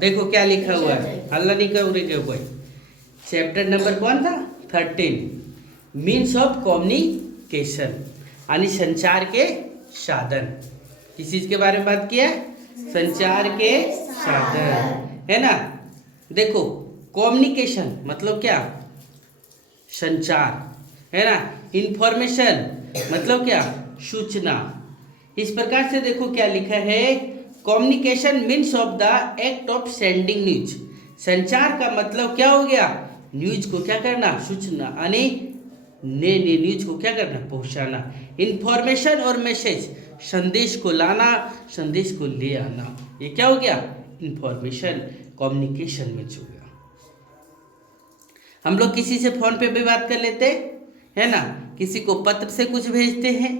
देखो क्या लिखा हुआ है, हल्ला नहीं करोगे कोई। चैप्टर नंबर कौन था? 13, मीन्स ऑफ कम्युनिकेशन, यानी संचार के साधन। किस चीज के बारे में बात किया? संचार के साधन, है ना। देखो कम्युनिकेशन मतलब क्या? संचार, है ना। इंफॉर्मेशन मतलब क्या? सूचना। इस प्रकार से देखो क्या लिखा है, communication means of the act of sending news. संचार का मतलब क्या हो गया? न्यूज को क्या करना? सूचना, यानी न्यूज को क्या करना? पहुंचाना। इंफॉर्मेशन और मैसेज, संदेश को लाना, संदेश को ले आना, ये क्या हो गया? इंफॉर्मेशन, कम्युनिकेशन में हो गया। हम लोग किसी से फोन पे भी बात कर लेते है ना, किसी को पत्र से कुछ भेजते हैं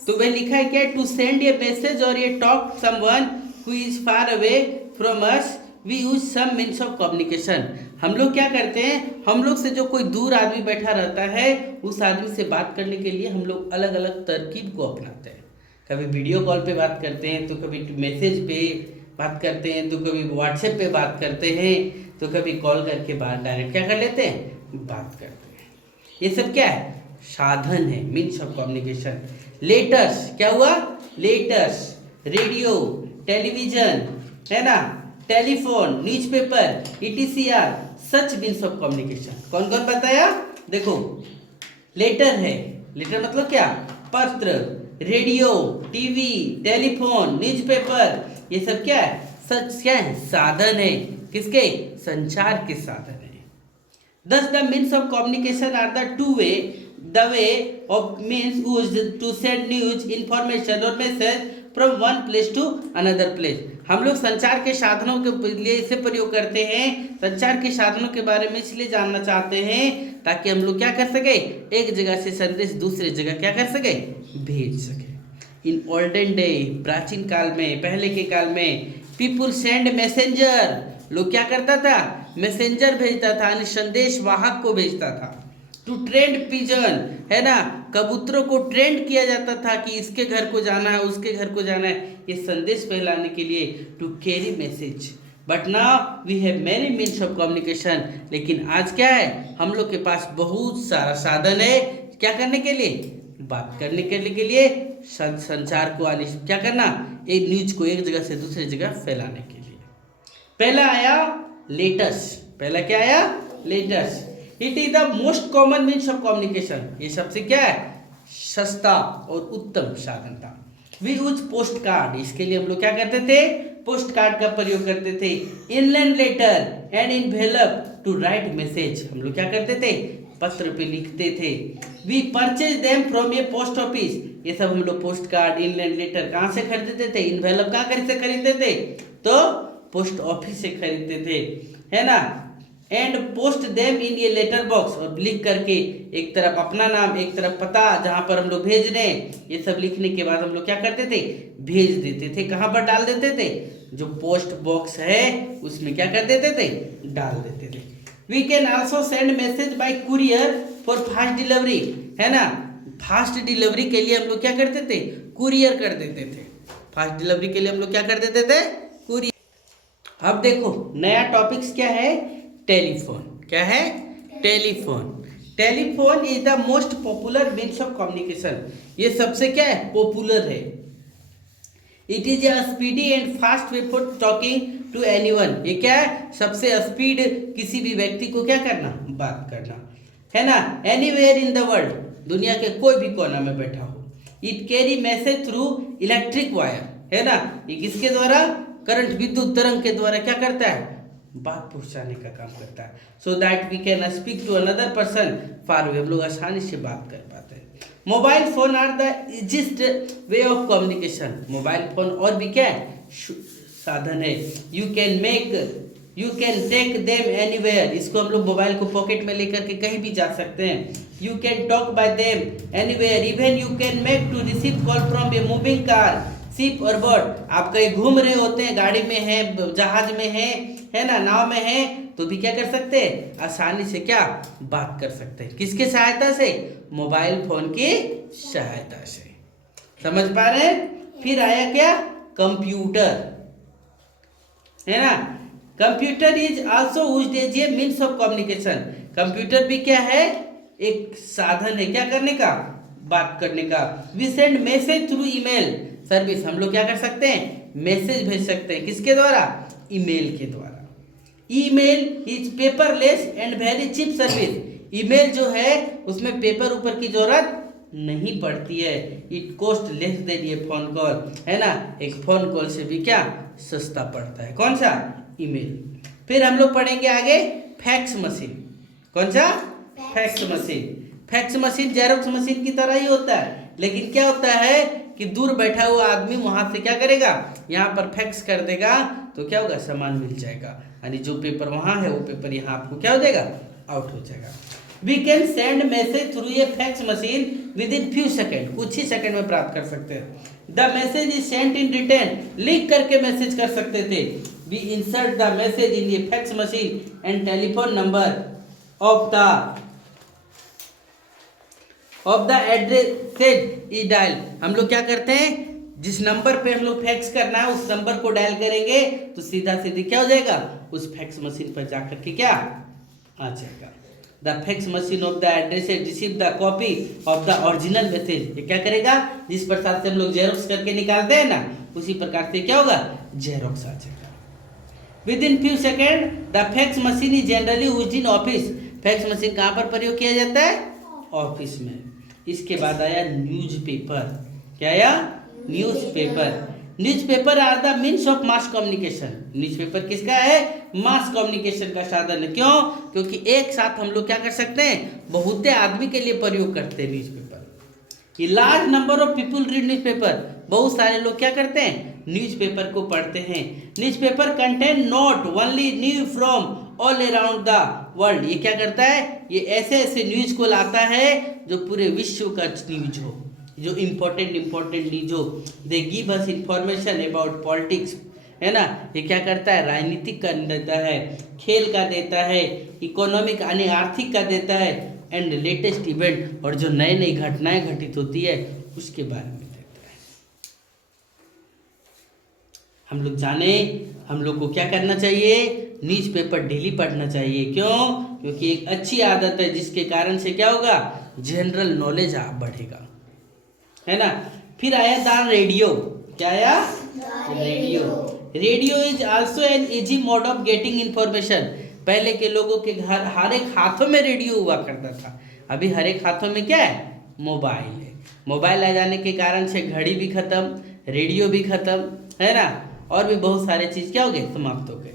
तो वह लिखा है क्या? टू सेंड ए मैसेज और ये talk someone who is far away from us we use some means of communication. हम लोग क्या करते हैं, हम लोग से जो कोई दूर आदमी बैठा रहता है उस आदमी से बात करने के लिए हम लोग अलग अलग तरकीब को अपनाते हैं। कभी वीडियो कॉल पे बात करते हैं, तो कभी मैसेज पे बात करते हैं, तो कभी व्हाट्सएप पे बात करते हैं, तो कभी कॉल करके बात डायरेक्ट क्या कर लेते हैं? बात करते हैं। ये सब क्या है? साधन है, मीन्स ऑफ कम्युनिकेशन। लेटर्स, क्या हुआ? लेटर्स, रेडियो, टेलीविजन, है ना, टेलीफोन, न्यूज़पेपर, ईटीसीआर, सच मीन्स ऑफ कम्युनिकेशन। कौन कौन बताया? देखो लेटर है, लेटर मतलब क्या? पत्र। रेडियो, टीवी, टेलीफोन, न्यूज़पेपर, ये सब क्या है? सच क्या है? साधन है। किसके? संचार के साधन है। Thus the means of communication are the two way, the way of means used to send news, information or message from one place to another place। हम लोग संचार के साधनों के लिए इसे प्रयोग करते हैं। संचार के साधनों के बारे में इसलिए जानना चाहते हैं ताकि हम लोग क्या कर सके? एक जगह से संदेश दूसरे जगह क्या कर सके? भेज सके। इन ओल्डन डे, प्राचीन काल में, पहले के काल में, पीपुल सेंड मैसेंजर, लोग क्या करता था? मैसेंजर भेजता था, यानी संदेश वाहक को भेजता था। टू ट्रेंड पिजन, है ना, कबूतरों को ट्रेंड किया जाता था कि इसके घर को जाना है, उसके घर को जाना है, ये संदेश फैलाने के लिए, to carry message. But now we have many means of communication. लेकिन आज क्या है? हम लोग के पास बहुत सारा साधन है क्या करने के लिए? बात करने के लिए, संचार को क्या करना? एक न्यूज को एक जगह से दूसरी जगह फैलाने के लिए। पहला आया लेटर्स। पहला क्या आया? Letters. It is the most common means of communication. ये सबसे क्या है? सस्ता और उत्तम साधन था। वी यूज पोस्ट कार्ड, इसके लिए हम लोग क्या करते थे? पोस्ट कार्ड का प्रयोग करते थे। Inland letter and envelope to write message, हम लोग क्या करते थे? पत्र पे लिखते थे। We purchase them from a post office, ये सब हम लोग पोस्ट कार्ड, इनलैंड लेटर कहाँ से खरीदते थे? इनवेलप कहाँ से खरीदते थे? तो पोस्ट ऑफिस से खरीदते थे, है ना। And post them in a letter box, और लिख करके एक तरफ अपना नाम, एक तरफ पता जहां पर हम लोग भेज रहे हैं, ये सब लिखने के बाद हम लोग क्या करते थे? भेज देते थे। कहां पर डाल देते थे? जो पोस्ट बॉक्स है उसमें क्या कर देते थे? डाल देते थे। We can also send message by courier for fast delivery, है ना। फास्ट डिलीवरी के लिए हम लोग क्या करते थे? कुरियर कर देते थे। फास्ट डिलीवरी के लिए हम लोग क्या कर देते थे? कुरियर। अब देखो नया टॉपिक्स क्या है? टेलीफोन। क्या है? Telephone. Telephone is the most popular means of communication. ये सबसे क्या है? पॉपुलर है। It is a speedy and fast way for talking to anyone. ये क्या है? सबसे स्पीड किसी भी व्यक्ति को क्या करना? बात करना, है ना। एनीवेयर इन द वर्ल्ड, दुनिया के कोई भी कोना में बैठा हो। It carry message through electric wire, है ना। ये किसके द्वारा? करंट, विद्युत तरंग के द्वारा क्या करता है? बात पहुंचाने का काम करता है। So that we can speak to another person far away, हम लोग आसानी से बात कर पाते हैं। Mobile phone are the easiest way of communication. Mobile phone और भी क्या है? साधन है। You can take them anywhere, इसको हम लोग मोबाइल को पॉकेट में लेकर के कहीं भी जा सकते हैं। You can talk by them anywhere, even you can make to receive call from a moving car, ship और बोट। आप कहीं घूम रहे होते हैं, गाड़ी में है, जहाज में है ना, नाव में है, तो भी क्या कर सकते हैं? आसानी से क्या? बात कर सकते हैं। किसके सहायता से? मोबाइल फोन की सहायता से। समझ पा रहे हैं? फिर आया क्या? कंप्यूटर, है ना। Computer is also used as a means of communication. Computer भी क्या है, एक साधन है क्या करने का, बात करने का। We send message through email service, हम लोग क्या कर सकते हैं, मैसेज भेज सकते हैं, किसके द्वारा, ईमेल के द्वारा। Email is paperless and very cheap service, email जो है उसमें पेपर ऊपर की जरूरत नहीं पड़ती है। इट कॉस्ट लेस देन ये फोन कॉल, है ना, एक फोन कॉल से भी क्या सस्ता पड़ता है, कौन सा, ईमेल। फिर हम लोग पढ़ेंगे आगे फैक्स मशीन, कौन सा, fax machine. Fax machine xerox machine की तरह ही होता है, लेकिन क्या होता है कि दूर बैठा हुआ आदमी वहां से क्या करेगा, यहाँ पर फैक्स कर देगा तो क्या होगा, सामान मिल जाएगा, यानी जो पेपर वहां है वो पेपर यहाँ आपको क्या हो जाएगा, आउट हो जाएगा। We can send message through a fax machine within few second, कुछ ही सेकंड में प्राप्त कर सकते हैं। The message is sent in return, लिख करके मैसेज कर सकते थे। We insert the message in a fax machine and telephone number of the address is dial, हम लोग क्या करते हैं, जिस नंबर पे हम लोग फैक्स करना है उस नंबर को डायल करेंगे तो सीधा सीधी क्या हो जाएगा, उस फैक्स मशीन पर जाकर के क्या आ जाएगा। The fax machine of the address receive the copy of the original message, ये क्या करेगा, जिस प्रकार से हम लोग जेरोक्स करके निकालते हैं ना, उसी प्रकार से क्या होगा, जेरोक्स आ जाएगा। With in few second the fax machine is generally used in office, fax machine कहाँ पर प्रयोग किया जाता है, ऑफिस में। इसके बाद आया न्यूज़पेपर, क्या आया, newspaper. Newspaper are the means of mass communication, newspaper किसका है, मास कम्युनिकेशन का साधन है। क्यों, क्योंकि एक साथ हम लोग क्या कर सकते हैं, बहुत आदमी के लिए प्रयोग करते हैं न्यूज़पेपर। ये large number of people read newspaper, बहुत सारे लोग क्या करते हैं, न्यूज़पेपर को पढ़ते हैं। Newspaper contain not only news from all around the world, ये क्या करता है, ये ऐसे ऐसे न्यूज को लाता है जो पूरे विश्व का न्यूज हो, जो इम्पोर्टेंट न्यूज हो। They give us information about politics, है ना, ये क्या करता है, राजनीतिक का देता है, खेल का देता है, इकोनॉमिक यानी आर्थिक का देता है, एंड लेटेस्ट इवेंट, और जो नई नई घटनाएं घटित होती है उसके बारे में देता है। हम लोग जाने, हम लोग को क्या करना चाहिए, न्यूज़पेपर डेली पढ़ना चाहिए। क्यों, क्योंकि एक अच्छी आदत है जिसके कारण से क्या होगा, जनरल नॉलेज बढ़ेगा, है ना। फिर आया द रेडियो, क्या आया, radio. Radio is also an easy mode of getting information, पहले के लोगों के घर हर एक हाथों में रेडियो हुआ करता था, अभी हर एक हाथों में क्या है, मोबाइल है। मोबाइल आ जाने के कारण से घड़ी भी खत्म, रेडियो भी खत्म, है ना, और भी बहुत सारे चीज क्या हो गए, समाप्त हो गए।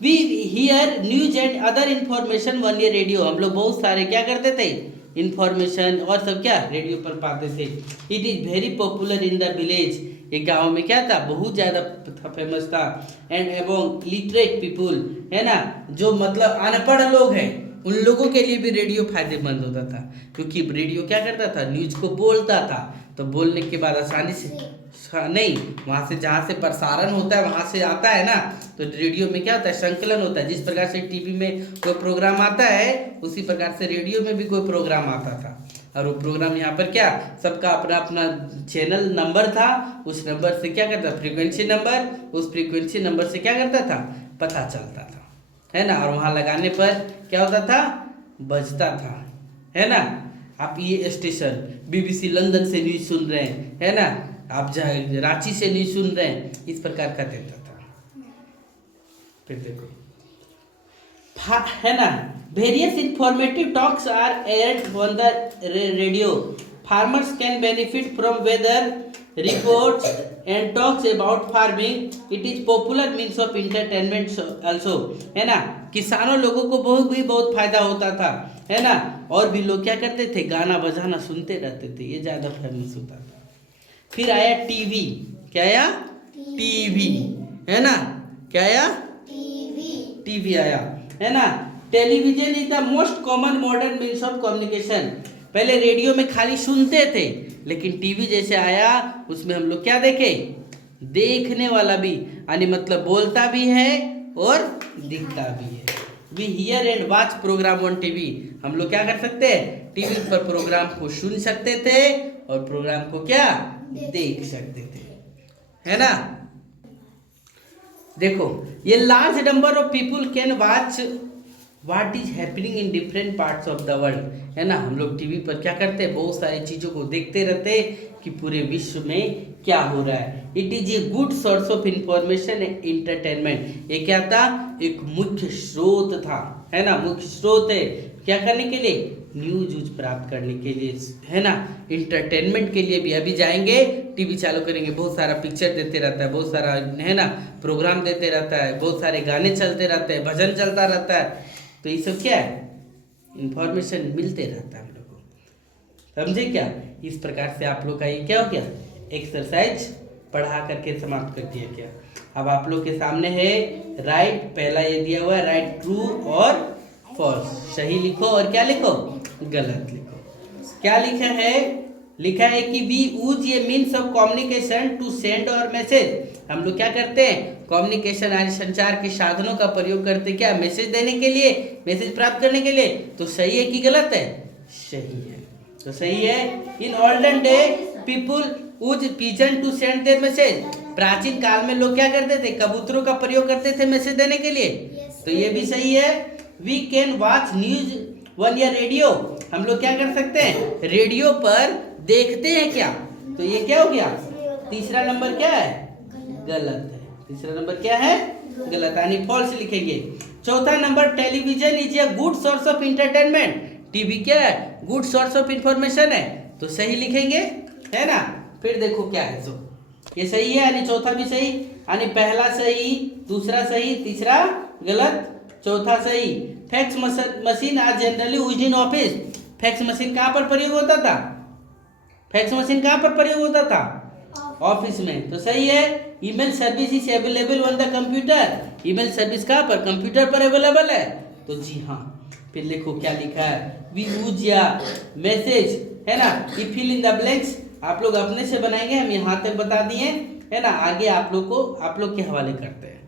We hear news and other information on ये रेडियो, हम लोग बहुत सारे क्या करते थे, इंफॉर्मेशन और सब क्या रेडियो पर पाते थे। It is very popular in the village, ये गांव में क्या था, बहुत ज़्यादा फेमस था। एंड एवंग लिटरेट पीपुल, है ना, जो मतलब अनपढ़ लोग हैं उन लोगों के लिए भी रेडियो फायदेमंद होता था, क्योंकि रेडियो क्या करता था, न्यूज को बोलता था, तो बोलने के बाद आसानी से नहीं, वहाँ से जहाँ से प्रसारण होता है वहाँ से आता है ना, तो रेडियो में क्या होता है, संकलन होता है। जिस प्रकार से टीवी में कोई प्रोग्राम आता है उसी प्रकार से रेडियो में भी कोई प्रोग्राम आता था, और वो प्रोग्राम यहाँ पर क्या, सबका अपना अपना चैनल नंबर था, उस नंबर से क्या करता, फ्रीक्वेंसी नंबर, उस फ्रीक्वेंसी नंबर से क्या करता था, पता चलता था, है ना, और वहाँ लगाने पर क्या होता था, बजता था, है ना। आप ये स्टेशन BBC लंदन से न्यूज सुन रहे हैं, है ना, आप रांची से न्यूज सुन रहे हैं, इस प्रकार का देता था। फिर देखो, है ना, various informative talks are aired on the radio, farmers can benefit from weather reports and talks about farming, it is popular means of entertainment also, है ना, किसानों लोगों को बहुत फायदा होता था, है ना, और भी लोग क्या करते थे, गाना बजाना सुनते रहते थे, ये ज़्यादा फेमस होता था। फिर आया टीवी, क्या आया, टीवी, है ना, क्या आया, टीवी आया, है ना। Television is the most common modern means of communication, पहले रेडियो में खाली सुनते थे, लेकिन टीवी जैसे आया उसमें हम लोग क्या देखे, देखने वाला भी, यानी मतलब बोलता भी है और दिखता भी है। We hear and watch program on TV, हम लोग क्या कर सकते हैं, टीवी पर प्रोग्राम को सुन सकते थे और प्रोग्राम को क्या देख सकते थे, है ना। देखो ये large number of people can watch what is happening in different parts of the world, है ना। हम लोग टीवी पर क्या करते हैं, बहुत सारी चीज़ों को देखते रहते हैं कि पूरे विश्व में क्या हो रहा है। It is a good source of information and entertainment. ये क्या था, एक मुख्य स्रोत था, है ना, मुख्य स्रोत है क्या करने के लिए, न्यूज प्राप्त करने के लिए, है ना, इंटरटेनमेंट के लिए भी। अभी जाएंगे टीवी चालू करेंगे, बहुत सारा पिक्चर देते रहता है, बहुत सारा, है ना, प्रोग्राम देते रहता है, बहुत सारे गाने चलते रहते हैं, भजन चलता रहता है। तो ये सब क्या है, इंफॉर्मेशन मिलते रहता है हम लोग को, समझे क्या। इस प्रकार से आप लोग का ये क्या हो गया, एक्सरसाइज पढ़ा करके समाप्त कर दिया गया। अब आप लोग के सामने है राइट, पहला ये दिया हुआ है राइट, ट्रू और फॉल्स, सही लिखो और क्या लिखो, गलत लिखो। क्या लिखा है, लिखा है कि वी यूज ये means of communication to send our message. हम लोग क्या करते हैं, कम्युनिकेशन यानी संचार के साधनों का प्रयोग करते हैं, क्या, मैसेज देने के लिए, मैसेज प्राप्त करने के लिए। तो सही है कि गलत है, सही है, तो सही है। In olden day people use pigeon to send their message. प्राचीन काल में लोग क्या करते थे, कबूतरों का प्रयोग करते थे मैसेज देने के लिए, तो ये भी सही है। We can watch news on या रेडियो। हम लोग क्या कर सकते हैं, रेडियो पर देखते हैं क्या, तो ये क्या हो गया, तीसरा नंबर क्या है, गलत है। तीसरा नंबर क्या है, गलत, यानी फॉल्स लिखेंगे। चौथा number, television is a good source of entertainment. TV क्या है, गुड सोर्स ऑफ इंफॉर्मेशन है, तो सही लिखेंगे, है ना। फिर देखो क्या है, तो ये सही है, यानी चौथा भी सही, यानी पहला सही, दूसरा सही, तीसरा गलत, चौथा सही। Fax machine are generally used in office. Fax machine कहाँ पर प्रयोग होता था, फैक्स मशीन कहाँ पर प्रयोग होता था, ऑफिस में, तो सही है। Email service is available on the computer. Email service कहाँ पर, कंप्यूटर पर अवेलेबल है, तो जी हाँ। फिर देखो क्या लिखा है, वी यूज या मैसेज, है ना, ये फिल इन द ब्लैंक्स आप लोग अपने से बनाएंगे, हम यहाँ तक बता दिए, है ना। आगे आप लोग के हवाले करते हैं।